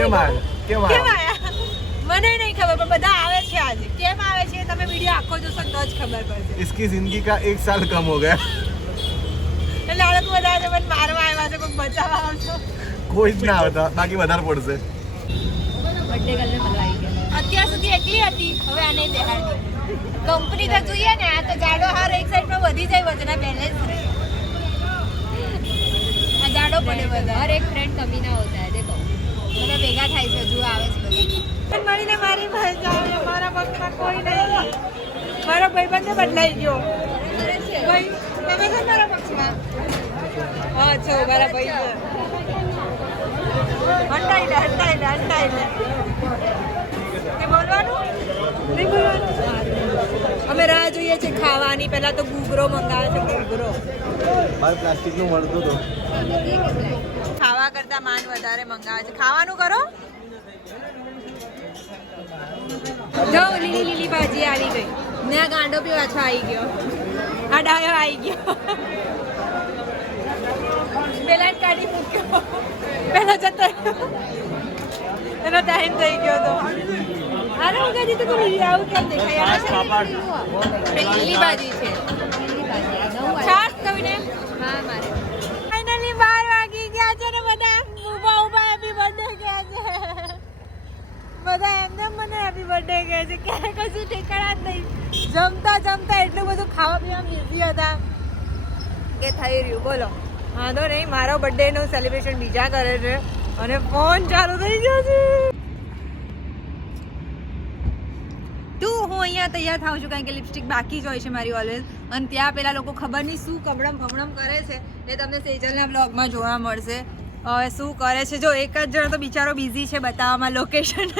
કેમ આયા મને નહીં ખબર પણ બધા આવે છે આજે કેમ આવે છે તમે વિડિયો આખો જોશો તો જ ખબર પડશે इसकी जिंदगी का 1 साल कम हो गया એટલે આ લોકો બધા મને મારવા આવ્યા છે કોઈ બચાવવા આવશો કોઈ જ ના આવતા બાકી વધારે પડશે બર્થડે ગર્લને મળવા આવી ગયા અત્યાર સુધી એટલી હતી હવે આને દેખાડી કંપની તો જોઈએ ને આ તો જાડો હાર એક સાઈડમાં વધી જાય વજના બેલેન્સ રહે આ જાડો પડે બધા હર એક ફ્રેન્ડ કમી ના હોતા હે દેખો બધા ભેગા થાય છે જો આવે છે બધા મળીને મારી ભાઈ આવે મારા પક્ષમાં કોઈ નહીં મારો ભાઈબંધ બદલાઈ ગયો ભાઈ તમે છો મારા પક્ષમાં હા છો મારા ભાઈ હટાઈ લે કે બોલવાનું નહીં બોલવાનું અમે રાહ જોઈએ છે ખાવાની પહેલા તો ગુગરો મંગાવે છે ગુગરો મારે પ્લાસ્ટિક નું મળતું તો ખાવા કરતા માન વધારે મંગાવે છે ખાવાનું કરો જો લીલી ભાજી આવી ગઈ ને આ ગાંડો બી પાછો આવી ગયો આ ડાયો આવી ગયો પેલા કાઢી મૂક્યો પેલા જતો એનો ટાઈમ થઈ ગયો તો અરે હું કહેતી તો લીલી આવું કેમ દેખાય લીલી ભાજી છે છાસ કવિને હા મારે ફાઇનલી 12 વાગી ગયા છે ને બધા ઊભા હેપી બર્થડે ગયા છે બધા એમને મને હેપી બર્થડે કહે છે ક્યારે કશું ઠેકાણા જ નહીં જમતા એટલું બધું ખાવા પીવા બિઝી હતા કે થઈ રહ્યું બોલો વાંધો નહીં મારો બર્થડેનું સેલિબ્રેશન બીજા કરે છે અને ફોન ચાલુ થઈ ગયો છે હું અહીંયા તૈયાર થાઉં છું કારણ કે લિપસ્ટિક બાકી જ હોય છે મારી ઓલવેઝ અને ત્યાં પેલા લોકો ખબર નહીં શું કબડમ ફબડમ કરે છે એ તમને સેજલના બ્લોગમાં જોવા મળશે હવે શું કરે છે જો એક જ જણ તો બિચારો બિઝી છે બતાવવામાં લોકેશન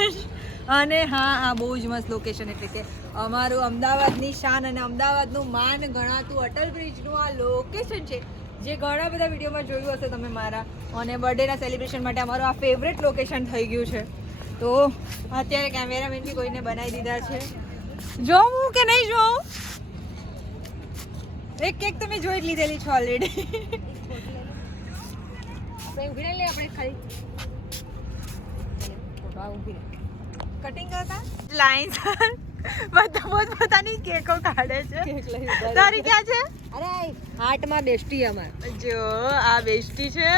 અને હા બહુ જ મસ્ત લોકેશન એટલે કે અમારું અમદાવાદની શાન અને અમદાવાદનું માન ગણાતું અટલ બ્રિજનું આ લોકેશન છે જે ઘણા બધા વિડીયોમાં જોયું હશે તમે મારા અને બર્થડેના સેલિબ્રેશન માટે અમારું આ ફેવરેટ લોકેશન થઈ ગયું છે તો અત્યારે કેમેરામેન બી કોઈને બનાવી દીધા છે જોઉં કે નહીં જોઉં એક કેક તમે જોઈ જ લીધેલી છે ઓલરેડી કટિંગ કરતા લાઈન બધા પોતાની કેકો કાઢે છે તારી ક્યાં છે અરે હાર્ટમાં બેસ્ટી અમાર જો આ બેસ્ટી છે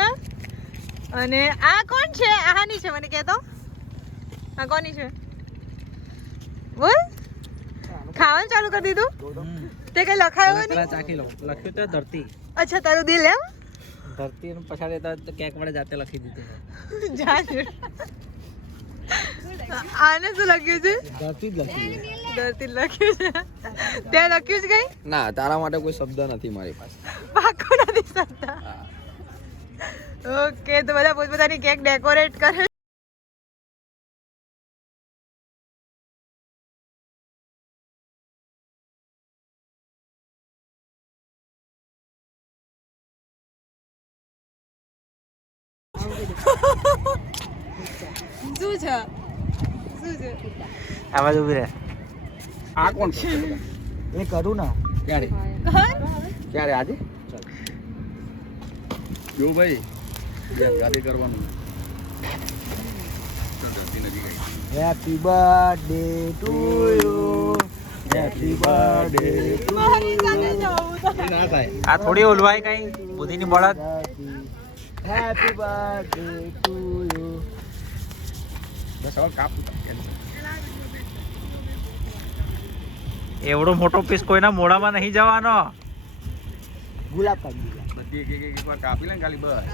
અને આ કોણ છે આની છે મને કહેતો આ કોની છે બોલ ખાવાનું ચાલુ કરી દીધું તે કઈ લખાયું નહીં ચાખી લો લખ્યું તો ધરતી અચ્છા તારું દિલ એમ ધરતી પછાડે તો કેક વડે જાતે લખી દીધું જાન આને શું લખ્યું છે ધરતી જ લખી ધરતી લખ્યું છે તે લખ્યું છે કઈ ના તારા માટે કોઈ શબ્દ નથી મારી પાસે પાકો નથી શકતા ઓકે તો બધા પોતપોતાની કેક ડેકોરેટ કરે શું છે આ બાજુ ઉભી રહે આ કોણ છે એ કરું ને ક્યારે ક્યારે આજે જો ભાઈ ગાડી કરવાનું happy birthday to you happy birthday મારી સાથે જવું તો ના થાય આ થોડી ઓલવાય કઈ બુદ્ધિની બળદ હેપી બર્થડે ટુ યુ બસ હવે કાપું એવડો મોટો પીસ કોઈના મોઢામાં નહીં જવાનો ગુલાબ કાઢી બધી એક વાર કાપી લે ખાલી બસ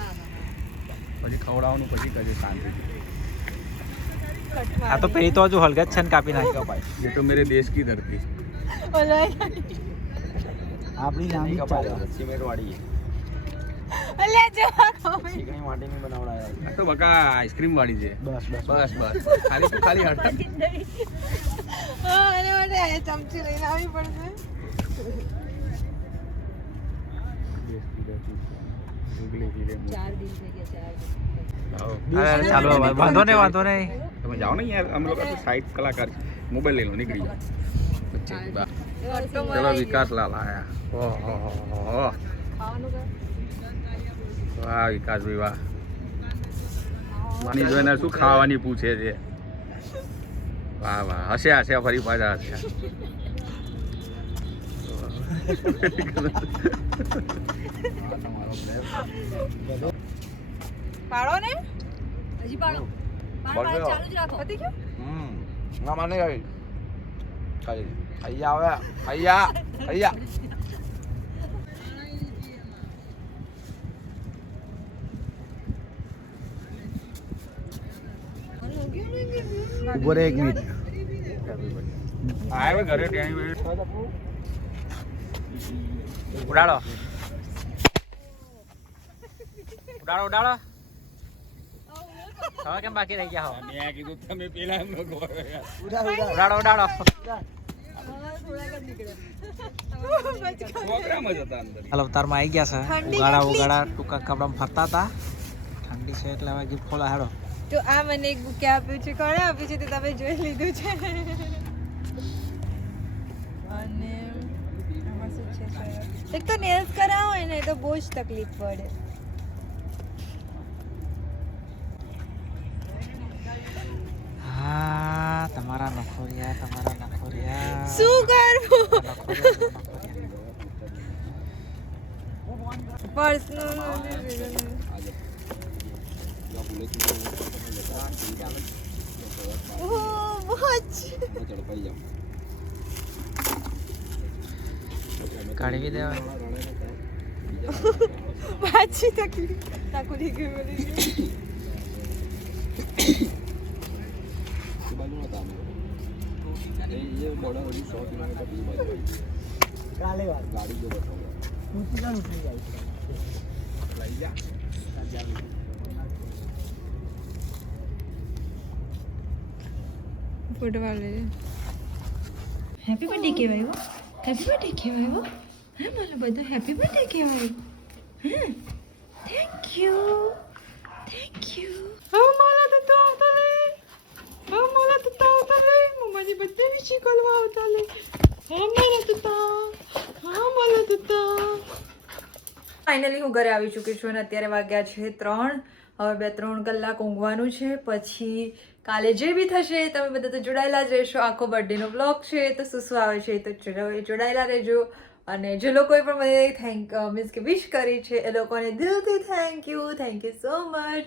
પછી ખવડાવવાનું પછી કરજે શાંતિ આ તો પેલી તો હજુ હલગત છે ને કાપી નાખી ભાઈ ये तो मेरे देश की धरती આપણી નાની ચાલે સિમેન્ટ વાળી અલે જો ચીકણી માટીની બનાવડાયા તો બકા આઈસ્ક્રીમ વાળી છે બસ બસ બસ ખાલી તું ખાલી હટ અને મને ચમચી લઈને આવી પડશે ચાલો વાંધો નહીં તમે જાઓ ને યાર અમે લોકો તો સાઈડ કલાકાર છે મોબાઈલ લઈ લો નીકળી જાઓ ચલો વિકાસ લાલ આયા ઓહો વાહ વિકાસ ભાઈ વાહ માની જોઈને શું ખાવાની પૂછે છે વાહ વાહ હસ્યા હસ્યા ફરી પાછા હસ્યા પાડો ને હજી પાડો ચાલુ જ રાખો પતી ગયું ના માને ગઈ અહીંયા આવે અહીંયા અહીંયા ઉભો રહે 1 મિનિટ. આવે ઘરે ત્યાં ઉડાડો ઉડાડો ઉડાડો હવે કેમ બાકી રહી ગયા હો મેં કીધું તમે પેલા ઉડાડો ઉડાડો પ્રોગ્રામ જ હતા અંદર હાલ અવતારમાં આવી ગયા છે ઉગાડા ઉગાડા ટૂંકા કપડામાં ફરતા હતા ઠંડી છે એટલે હવે ગિફ્ટ ખોલા હેડો તો આ મને એક બુકે આપ્યું છે કોણે આપ્યું છે તે તમે જોઈ લીધું છે અને આમાં શું છે સર? એક તો નેલ્સ કરાવો હોય ને તો બહુ જ તકલીફ પડે. હા તમારા નખોરિયા શું કરવું પર્સનલ કાઢી દેવા પાછી તકલીફ તાકુરી ગઈ બધી કાલે વાત ગાડી જો બતાવો ઉતરી જાય ફોટો લે હેપી બર્થડે કહેવાય હેપી બર્થડે કહેવાય હે મને બધું હેપી બર્થડે કહેવાય હે થેન્ક યુ હવે મારા તો આવતા લે હવે મારા તો આવતા લે મમ્માજી બધે વિશે કોલવા આવતા લે હા મારા તો ફાઇનલી હું ઘરે આવી ચૂકી છું અને અત્યારે વાગ્યા છે 3. હવે 2-3 કલાક ઊંઘવાનું છે પછી કાલે જે બી થશે તમે બધા તો જોડાયેલા જ રહેશો આખો બર્થડેનો બ્લોગ છે તો શું આવે છે તો જોડાયેલા રહેજો અને જે લોકોએ પણ મને મીન્સ કે વિશ કરી છે એ લોકોને દિલથી થેન્ક યુ સો મચ.